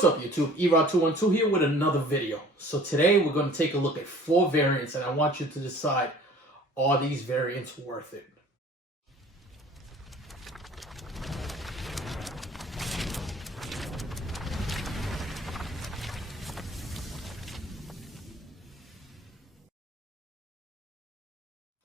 What's up YouTube, Erod212 here with another video. So today we're going to take a look at 4 variants and I want you to decide, are these variants worth it?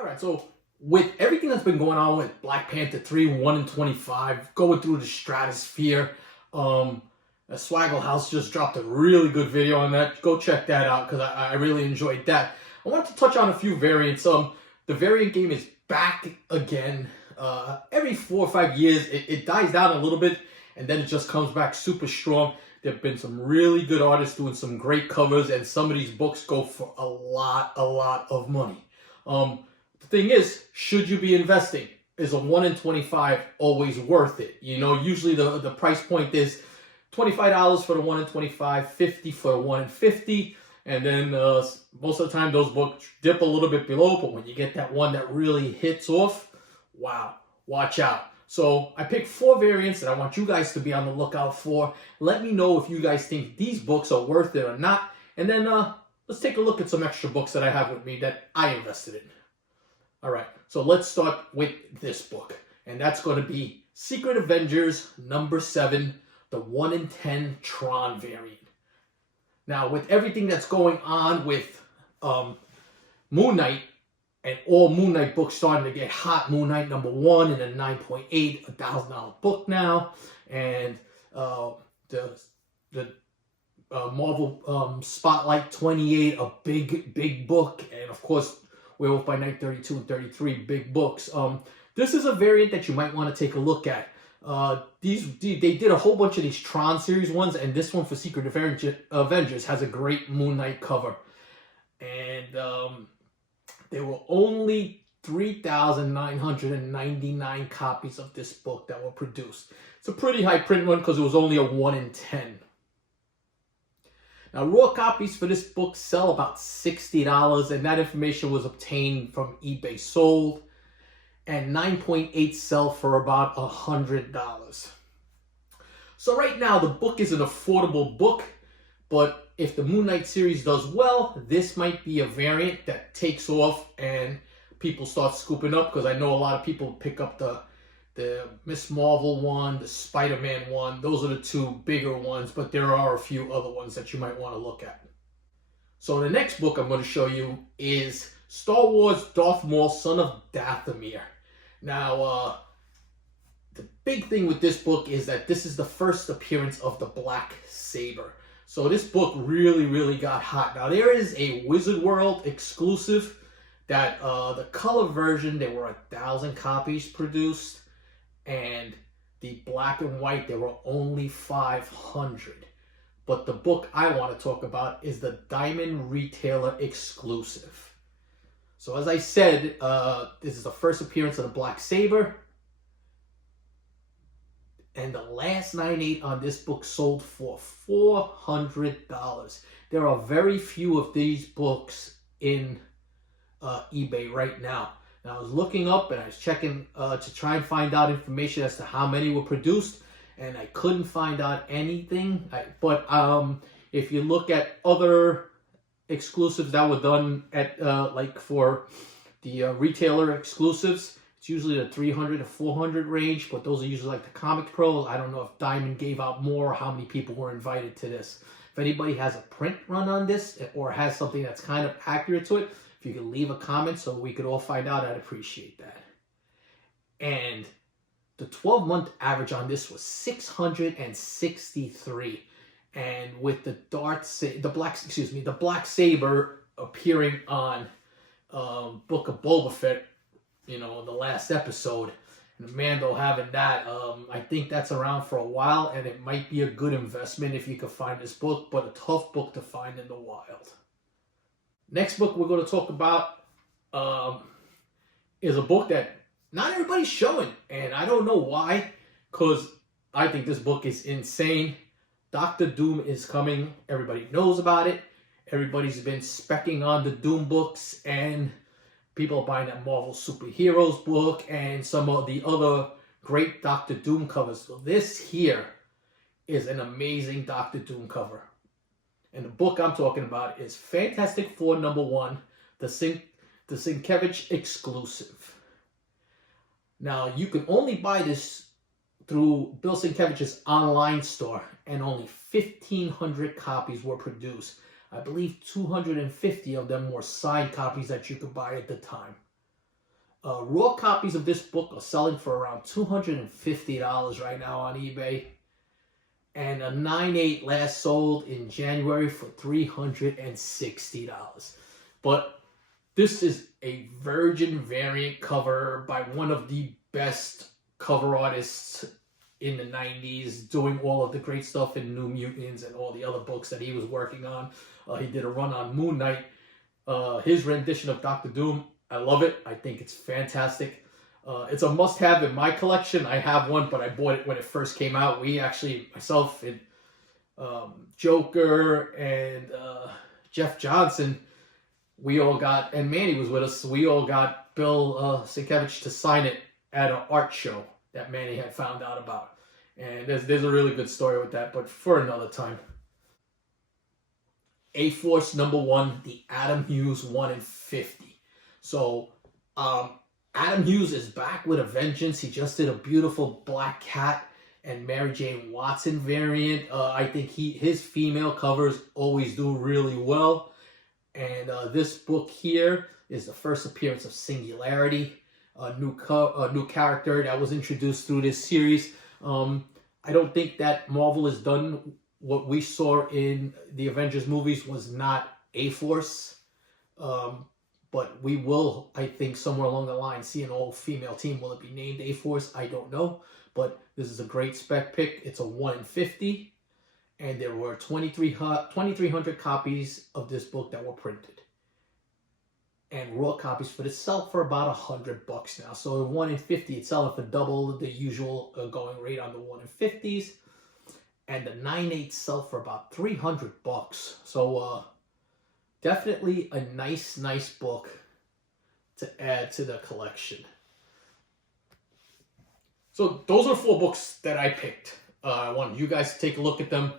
Alright, so with everything that's been going on with Black Panther 3, 1 in 25, going through the stratosphere, Swaggle House just dropped a really good video on that. Go check that out because I really enjoyed that. I wanted to touch on a few variants. The variant game is back again. Every 4 or 5 years, it dies down a little bit and then it just comes back super strong. There have been some really good artists doing some great covers, and some of these books go for a lot of money. The thing is, should you be investing? Is a 1 in 25 always worth it? You know, usually the price point is $25 for the 1 in 25, $50 for the 1 in 50, and then most of the time those books dip a little bit below, but when you get that one that really hits off, wow, watch out. So I picked 4 variants that I want you guys to be on the lookout for. Let me know if you guys think these books are worth it or not, and then let's take a look at some extra books that I have with me that I invested in. All right, so let's start with this book, and that's going to be Secret Avengers number 7, the 1 in 10 Tron variant. Now, with everything that's going on with Moon Knight, and all Moon Knight books starting to get hot, Moon Knight number 1 in a 9.8, $1,000 book now, and the Marvel Spotlight 28, a big book, and of course, Werewolf by Night 32 and 33, big books. This is a variant that you might want to take a look at. They did a whole bunch of these Tron series ones, and this one for Secret Avengers has a great Moon Knight cover. And there were only 3,999 copies of this book that were produced. It's a pretty high print one because it was only a 1 in 10. Now, raw copies for this book sell about $60, and that information was obtained from eBay Sold. And 9.8 sell for about $100. So right now, the book is an affordable book, but if the Moon Knight series does well, this might be a variant that takes off and people start scooping up, because I know a lot of people pick up the Miss Marvel one, the Spider-Man one. Those are the 2 bigger ones, but there are a few other ones that you might want to look at. So the next book I'm going to show you is Star Wars Darth Maul, Son of Dathomir. Now, the big thing with this book is that this is the first appearance of the Black Saber. So this book really got hot. Now, there is a Wizard World exclusive that the color version, there were 1,000 copies produced, and the black and white, there were only 500. But the book I want to talk about is the Diamond Retailer exclusive. So as I said, this is the first appearance of the Black Saber. And the last 9.8 on this book sold for $400. There are very few of these books in eBay right now. Now, I was looking up and I was checking to try and find out information as to how many were produced, and I couldn't find out anything. But if you look at other exclusives that were done at like for the retailer exclusives, it's usually the 300 to 400 range, but those are usually like the Comic Pros. I don't know if Diamond gave out more or how many people were invited to this. If anybody has a print run on this or has something that's kind of accurate to it, if you could leave a comment so we could all find out, I'd appreciate that. And the 12-month average on this was 663. And with the Black Saber appearing on Book of Boba Fett, you know, in the last episode, and Mando having that, I think that's around for a while, and it might be a good investment if you can find this book, but a tough book to find in the wild. Next book we're going to talk about is a book that not everybody's showing, and I don't know why, because I think this book is insane. Dr. Doom is coming. Everybody knows about it. Everybody's been specking on the Doom books, and people are buying that Marvel Superheroes book and some of the other great Dr. Doom covers. So this here is an amazing Doctor Doom cover. And the book I'm talking about is Fantastic Four #1, the Sienkiewicz exclusive. Now, you can only buy this through Bill Sienkiewicz's online store, and only 1,500 copies were produced. I believe 250 of them were signed copies that you could buy at the time. Raw copies of this book are selling for around $250 right now on eBay. And a 9/8 last sold in January for $360. But this is a Virgin variant cover by one of the best cover artists in the 90s, doing all of the great stuff in New Mutants and all the other books that he was working on. He did a run on Moon Knight. His rendition of Doctor Doom, I love it. I think it's fantastic. It's a must-have in my collection. I have one, but I bought it when it first came out. We actually, myself and Joker and Jeff Johnson, we all got, and Manny was with us, so we all got Bill Sienkiewicz to sign it at an art show that Manny had found out about. And there's a really good story with that, but for another time. A-Force #1, the Adam Hughes 1 in 50. So, Adam Hughes is back with a vengeance. He just did a beautiful Black Cat and Mary Jane Watson variant. I think his female covers always do really well. And this book here is the first appearance of Singularity, a new character that was introduced through this series. I don't think that Marvel has done what we saw in the Avengers movies was not A-Force. But we will, I think, somewhere along the line, see an all-female team. Will it be named A-Force? I don't know. But this is a great spec pick. It's a 1 in 50. And there were 2,300 copies of this book that were printed. And raw copies for this sell for about $100 now. So 1 in 50, it's selling for double the usual going rate on the 1 in 50s. And the 9/8 sell for about $300. So, definitely a nice book to add to the collection. So those are 4 books that I picked. I want you guys to take a look at them.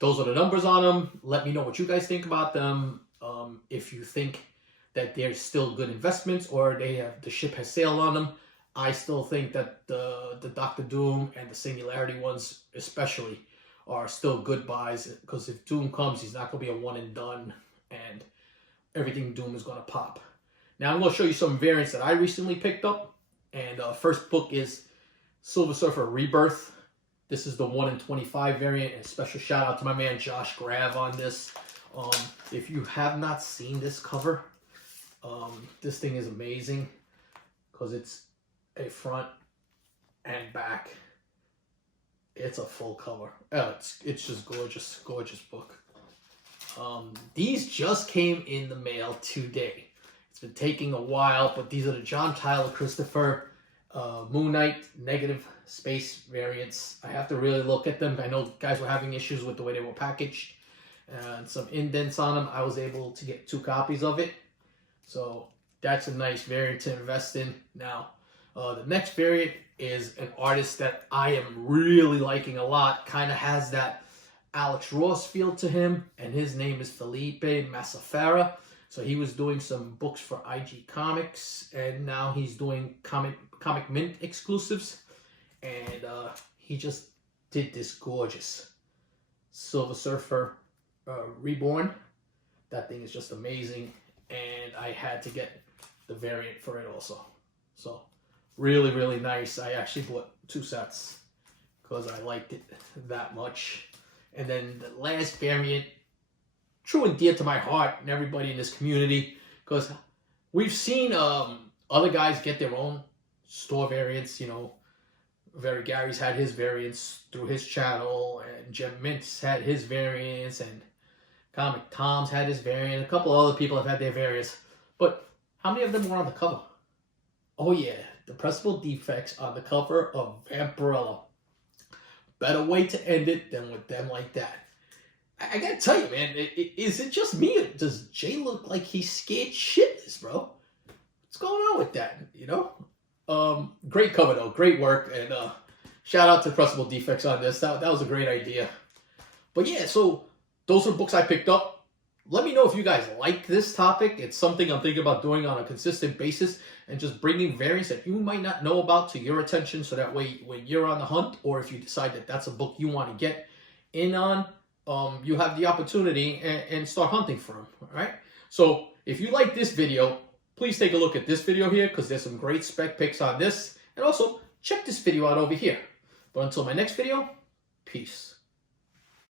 Those are the numbers on them. Let me know what you guys think about them. If you think that they're still good investments or the ship has sailed on them. I still think that the Doctor Doom and the Singularity ones especially are still good buys, because if Doom comes, he's not going to be a one and done, and everything Doom is going to pop. Now I'm going to show you some variants that I recently picked up, and first book is Silver Surfer Rebirth. This is the 1 in 25 variant, and special shout out to my man Josh Grav on this. If you have not seen this cover, this thing is amazing because it's a front and back. It's a full cover. Oh, it's just gorgeous book. These just came in the mail today. It's been taking a while, but these are the John Tyler Christopher Moon Knight negative space variants. I have to really look at them. I know guys were having issues with the way they were packaged and some indents on them. I was able to get 2 copies of it, so that's a nice variant to invest in. Now, the next variant is an artist that I am really liking a lot. Kind of has that Alex Ross feel to him, and his name is Felipe Massafera. So he was doing some books for IG Comics, and now he's doing Comic Mint exclusives. And he just did this gorgeous Silver Surfer Reborn. That thing is just amazing, and I had to get the variant for it also. So really, really nice. I actually bought 2 sets because I liked it that much. And then the last variant, true and dear to my heart and everybody in this community, because we've seen other guys get their own store variants. You know, Very Gary's had his variants through his channel, and Jim Mintz had his variants, and Comic Tom's had his variant. A couple of other people have had their variants. But how many of them were on the cover? Oh yeah, the pressable defects on the cover of Vampirella. Better way to end it than with them like that. I gotta tell you, man, is it just me, or does Jay look like he's scared shitless, bro? What's going on with that, you know? Great cover, though. Great work. And Shout out to Crucible Defects on this. That was a great idea. But yeah, so those are books I picked up. Let me know if you guys like this topic. It's something I'm thinking about doing on a consistent basis and just bringing variants that you might not know about to your attention, so that way when you're on the hunt, or if you decide that that's a book you want to get in on, you have the opportunity and start hunting for them. All right. So if you like this video, please take a look at this video here, because there's some great spec picks on this. And also check this video out over here. But until my next video, peace.